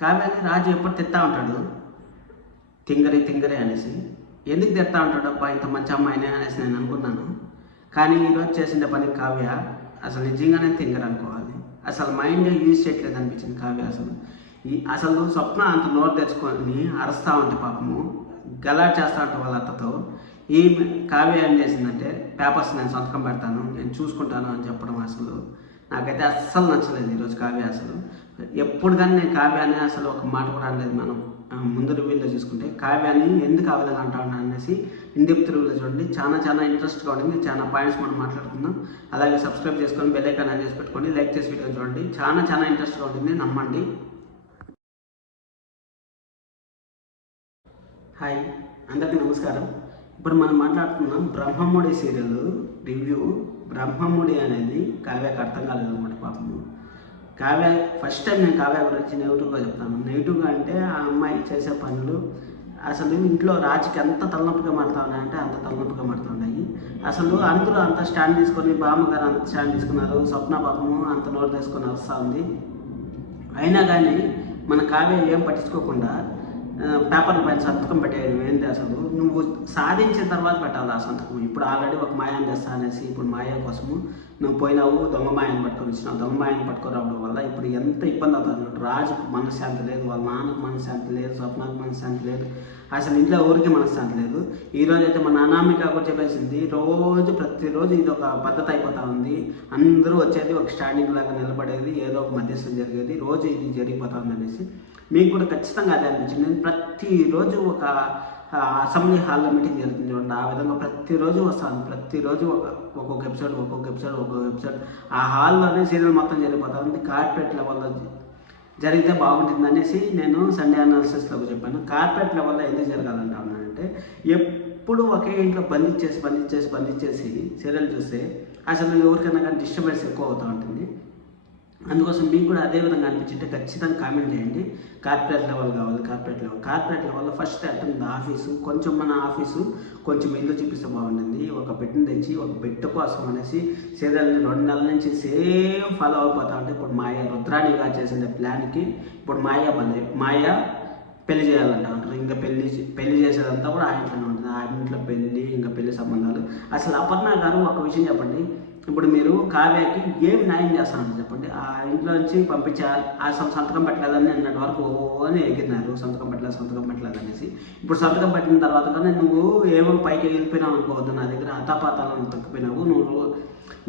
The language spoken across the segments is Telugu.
కావ్యాన్ని రాజు ఎప్పుడు తిడతా ఉంటాడు, తింగరి తింగరి అనేసి. ఎందుకు తిడతా ఉంటాడు అబ్బా ఇంత మంచి అమ్మాయినే అనేసి నేను అనుకున్నాను. కానీ ఈరోజు చేసిన పని కావ్య అసలు నిజంగానే తింగర్ అనుకోవాలి. అసలు మైండ్ యూజ్ చేయట్లేదు అనిపించింది కావ్య. అసలు స్వప్న అంత నోరు తెచ్చుకొని అరుస్తూ ఉంటే పాపము గలాట్ చేస్తూ ఉంటే వాళ్ళ అత్తతో, ఈ కావ్య ఏం చేసిందంటే పేపర్స్ నేను సంతకం పెడతాను, నేను చూసుకుంటాను అని చెప్పడం అసలు నాకైతే అస్సలు నచ్చలేదు ఈరోజు కావ్య. అసలు ఎప్పుడు కానీ నేను కావ్యాన్ని అసలు ఒక మాట కూడా అనలేదు. మనం ముందు రివ్యూలో చూసుకుంటే కావ్యాన్ని ఎందుకు ఆ విధంగా అంటా ఉన్నాను అనేసి ఇండిప్ రివ్యూలో చూడండి. చాలా ఇంట్రెస్ట్గా ఉంటుంది. చాలా పాయింట్స్ మనం మాట్లాడుకుందాం. అలాగే సబ్స్క్రైబ్ చేసుకొని బెల్ ఐకాన్ ఆన్ చేసి పెట్టుకోండి. లైక్ చేసి వీడియో చూడండి. చాలా ఇంట్రెస్ట్గా ఉంటుంది, నమ్మండి. హాయ్, అందరికీ నమస్కారం. ఇప్పుడు మనం మాట్లాడుతున్నాం బ్రహ్మముడి సీరియల్ రివ్యూ. బ్రహ్మముడి అనేది కావ్యకు అర్థం కాలేదు అనమాట పాపము. కావ్య ఫస్ట్ టైం నేను కావ్య గురించి నెగిటివ్గా చెప్తాను. నెగిటివ్గా అంటే ఆ అమ్మాయి చేసే పనులు అసలు ఇంట్లో రాజుకి ఎంత తలనొప్పిగా మారుతా ఉన్నాయంటే అంత తలనొప్పిగా మారుతున్నాయి. అసలు అందరూ అంత స్టాండ్ తీసుకొని, బామ్మగారు అంత స్టాండ్ తీసుకున్నారు, స్వప్న పాపము అంత నోరు తీసుకొని వస్తూ ఉంది. అయినా కానీ మన కావ్య ఏం పట్టించుకోకుండా పేపర్ పైన సంతకం పెట్టేయడం ఏంటి? అసలు నువ్వు సాధించిన తర్వాత పెట్టాలి ఆ సంతకం. ఇప్పుడు ఆల్రెడీ ఒక మాయాన్ని తెస్తా అనేసి ఇప్పుడు మాయ కోసము నువ్వు పోయినావు, దొంగ మాయాన్ని పట్టుకొని వచ్చినావు. దొంగ మాయాన్ని పట్టుకురావడం వల్ల ఇప్పుడు ఎంత ఇబ్బంది అవుతుంది. రాజుకు మనశ్శాంతి లేదు, వాళ్ళ నాన్నకు మనశ్శాంతి లేదు, స్వప్నకు మనశ్శాంతి లేదు, అసలు ఇంట్లో ఊరికి మనశ్శాంతి లేదు. ఈరోజు అయితే మన అనామిక కూడా చెప్పేసింది, ప్రతిరోజు ఇది ఒక పద్ధతి అయిపోతూ ఉంది. అందరూ వచ్చేది ఒక స్టాండింగ్ లాగా నిలబడేది, ఏదో ఒక మధ్యస్థం జరిగేది, రోజు ఇది జరిగిపోతా ఉంది అనేసి. మీకు కూడా ఖచ్చితంగా అదే అనిపించింది. ప్రతిరోజు ఒక అసెంబ్లీ హాల్లో మీటింగ్ జరుగుతుంది చూడండి, ఆ విధంగా ప్రతిరోజు వస్తాను. ప్రతిరోజు ఒక్కొక్క ఎపిసోడ్ ఆ హాల్లోనే సీరియల్ మొత్తం జరిగిపోతా ఉంది. కార్పొరేట్ లెవెల్లో జరిగితే బాగుంటుంది అనేసి నేను సండే అనాలిసిస్లో చెప్పాను. కార్పొరేట్ లెవెల్లో ఎందుకు జరగాలంటా ఉన్నానంటే, ఎప్పుడు ఒకే ఇంట్లో బంధించేసి సీరియల్ చూస్తే అసలు ఎవరికైనా కానీ డిస్టర్బెన్స్ ఎక్కువ అవుతూ ఉంటుంది. అందుకోసం మీకు కూడా అదే విధంగా అనిపించింటే ఖచ్చితంగా కామెంట్ చేయండి. కార్పొరేట్ లెవెల్ కావాలి. కార్పొరేట్ లెవెల్లో ఫస్ట్ అటెండ్ ఆఫీసు, కొంచెం మన ఆఫీసు కొంచెం ఇల్లు చూపిస్తే బాగుంటుంది. ఒక పెట్టిన తెచ్చి ఒక పెట్ట కోసం అనేసి సీరియల్ని 2 నెలల నుంచి సేమ్ ఫాలో అయిపోతా ఉంటే ఇప్పుడు మాయ రుద్రాణిగా చేసిన ప్లాన్కి ఇప్పుడు మాయ పెళ్లి చేయాలంట అంటారు. ఇంకా పెళ్లి చేసేదంతా కూడా ఆ ఇంట్లోనే ఉంటుంది. ఆ ఇంట్లో ఇంకా పెళ్లి సంబంధాలు. అసలు అపర్ణ గారు ఒక విషయం చెప్పండి, ఇప్పుడు మీరు కావ్యకి ఏమి న్యాయం చేస్తానంటే చెప్పండి. ఆ ఇంట్లో నుంచి పంపించాలి, ఆ సంతకం పెట్టలేదని నిన్నటి వరకు అని ఎగిరినారు, సంతకం పెట్టలేదు అనేసి. ఇప్పుడు సంతకం పెట్టిన తర్వాత కానీ నువ్వు ఏమో పైకి వెళ్ళిపోయినావు అనుకోవద్దు. నా దగ్గర అతాపాతాలను తొక్కిపోయినావు.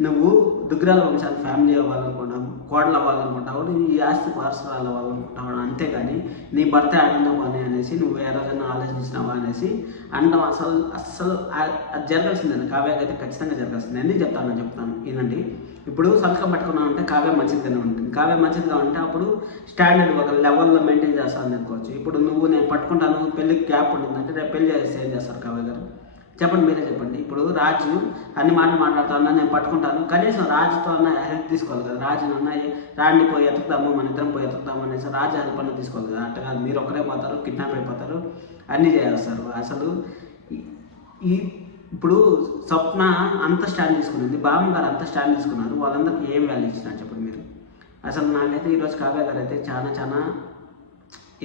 నువ్వు దుగ్గరాల వంశాలు ఫ్యామిలీ అవ్వాలనుకుంటావు, కోడలు అవ్వాలనుకుంటావు, ఈ ఆస్తి పార్సరాలు అవ్వాలనుకుంటావు. అంతేగాని నీ భర్త ఆడినావు అని అనేసి నువ్వు ఏ రోజైనా ఆలోచించినావా అనేసి అనడం అస్సలు అది జరగాల్సిందండి. కావ్యకి అయితే ఖచ్చితంగా జరగాల్సింది. ఎందుకు చెప్తాను ఈయనండి. ఇప్పుడు సంతకం పట్టుకున్నావు అంటే కావ్య మంచిదిగానే ఉంటుంది. కావ్య మంచిదిగా ఉంటే అప్పుడు స్టాండర్డ్ ఒక లెవెల్లో మెయింటైన్ చేస్తాను అనుకోవచ్చు. ఇప్పుడు నేను పట్టుకుంటాను, పెళ్ళికి గ్యాప్ ఉంటుందంటే రేపు పెళ్లి చేస్తే ఏం చేస్తారు కావ్య గారు? చెప్పండి, మీరే చెప్పండి. ఇప్పుడు రాజు అన్ని మాటలు మాట్లాడుతున్నా, నేను పట్టుకుంటాను, కనీసం రాజుతో అన్న హెల్ప్ తీసుకోవాలి కదా. రాజును అన్న రాండి పోయి ఎతుకుతాము, మన ఇద్దరం పోయి ఎతుకుతాము అనేసి రాజు హెల్ప్ అన్న తీసుకోవాలి కదా. అట్టగా మీరు ఒకరే పోతారు, కిడ్నాప్ అయిపోతారు, అన్నీ చేస్తారు. అసలు ఇప్పుడు స్వప్న అంత స్టాండ్ తీసుకున్నది, బామ్మ గారు అంత స్టాండ్ తీసుకున్నారు, వాళ్ళందరికీ ఏం వాల్యూ ఇచ్చినారు చెప్పండి మీరు? అసలు నాకైతే ఈరోజు కావ్య గారు అయితే చాలా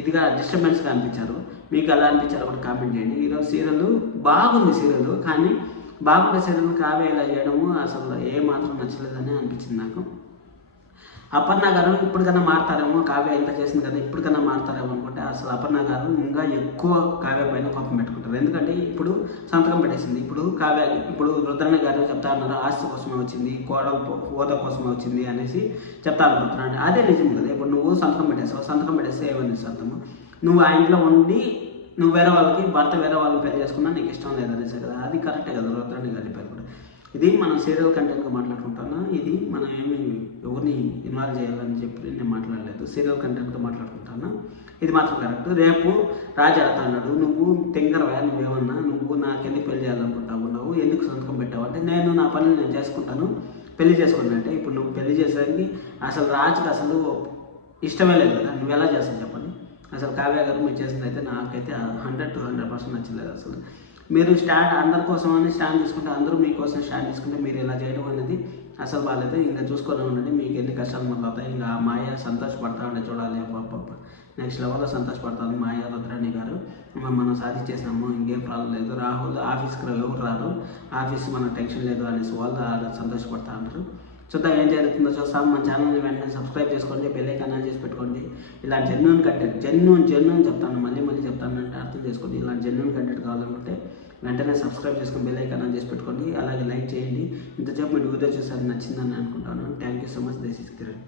ఇదిగా డిస్టర్బెన్స్గా అనిపించారు. మీకు ఎలా అనిపించారో కూడా కామెంట్ చేయండి. ఈరోజు సీరియల్ బాగుంది. కానీ బాగుండే సీరియల్ కావ్య ఇలా చేయడము అసలు ఏమాత్రం నచ్చలేదని అనిపించింది నాకు. అపర్ణ గారు ఇప్పటికన్నా మారుతారేమో, కావ్య ఇంత చేసింది కదా ఇప్పటికన్నా మారుతారేమో అనుకుంటే అసలు అపర్ణ గారు ఇంకా ఎక్కువ కావ్య పైన కోపం పెట్టుకుంటారు. ఎందుకంటే ఇప్పుడు సంతకం పెట్టేసింది. ఇప్పుడు రుద్రణ గారు చెప్తా ఉన్నారు ఆస్తి కోసమే వచ్చింది, హోదా కోసమే వచ్చింది అనేసి చెప్తా అనుకుంటున్నాను. అదే నిజం కదా. ఇప్పుడు నువ్వు సంతకం పెట్టేస్తే ఏమని అర్థము? నువ్వు ఆ ఇంట్లో ఉండి నువ్వు వేరే వాళ్ళని పెళ్లి చేసుకున్నా నీకు ఇష్టం లేదనేసి కదా. అది కరెక్టే కదా రుద్రాణి గారి పేరు కూడా. ఇది మనం సీరియల్ కంటెంట్గా మాట్లాడుకుంటున్నా. ఇది మనం ఎవరిని ఇన్వాల్వ్ చేయాలని చెప్పి నేను మాట్లాడలేదు, సీరియల్ కంటెంట్గా మాట్లాడుకుంటున్నా. ఇది మాత్రం కరెక్ట్. రేపు రాజు అడుగుతున్నాడు, నువ్వు తింగరవా, నువ్వేమన్నా నువ్వు నాకెందుకు పెళ్లి చేయాలనుకుంటావు, ఎందుకు సంతకం పెట్టావు అంటే, నేను నా పనులు నేను చేసుకుంటాను, పెళ్లి చేసుకుంటానంటే ఇప్పుడు నువ్వు పెళ్లి చేసేదానికి అసలు రాజుకి అసలు ఇష్టమే లేదు కదా. నువ్వు ఎలా చేస్తావు చెప్పండి? అసలు కావ్య గారు మీరు చేసింది అయితే నాకైతే 100% నచ్చలేదు. అసలు మీరు అందరి కోసం అని స్టాండ్ తీసుకుంటే, అందరూ మీకోసం స్టాండ్ తీసుకుంటే మీరు ఇలా చేయడం అనేది అసలు బాగాలేదు. ఇంకా చూసుకొని ఉండండి, మీకు ఎన్ని కష్టాలు మొదలవుతాయి. ఇంకా మాయ సంతోషపడతా ఉండే చూడాలి. అప్ప నెక్స్ట్ లెవెల్లో సంతోషపడతాను మాయా రుద్రాణి గారు. మనం సాధించేసాము, ఇంకేం ప్రాబ్లం లేదు. రాహుల్ ఆఫీస్కి ఎవరు రారు, ఆఫీస్ మనకు టెన్షన్ లేదు అనేసి వాళ్ళు సంతోషపడతా ఉంటారు. చూద్దాం ఏం జరుగుతుందో చూస్తాం. మన ఛానల్ని వెంటనే సబ్స్క్రైబ్ చేసుకోండి, బెల్ ఐకాన్ ఆన్ చేసి పెట్టుకోండి. ఇలా జెన్యూన్ కంటెంట్ జెన్యూన్ చెప్తాను, మళ్ళీ చెప్తాను అంటే అర్థం చేసుకోండి. ఇలా జెన్యూన్ కంటెంట్ కావాలనుకుంటే వెంటనే సబ్స్క్రైబ్ చేసుకొని బెల్ ఐకాన్ ఆన్ చేసి పెట్టుకోండి. అలాగే లైక్ చేయండి. ఇంతసేపు మీరు వీడియో చూసారు, నచ్చిందని అనుకుంటాను. Thank you so much. This is Kiran.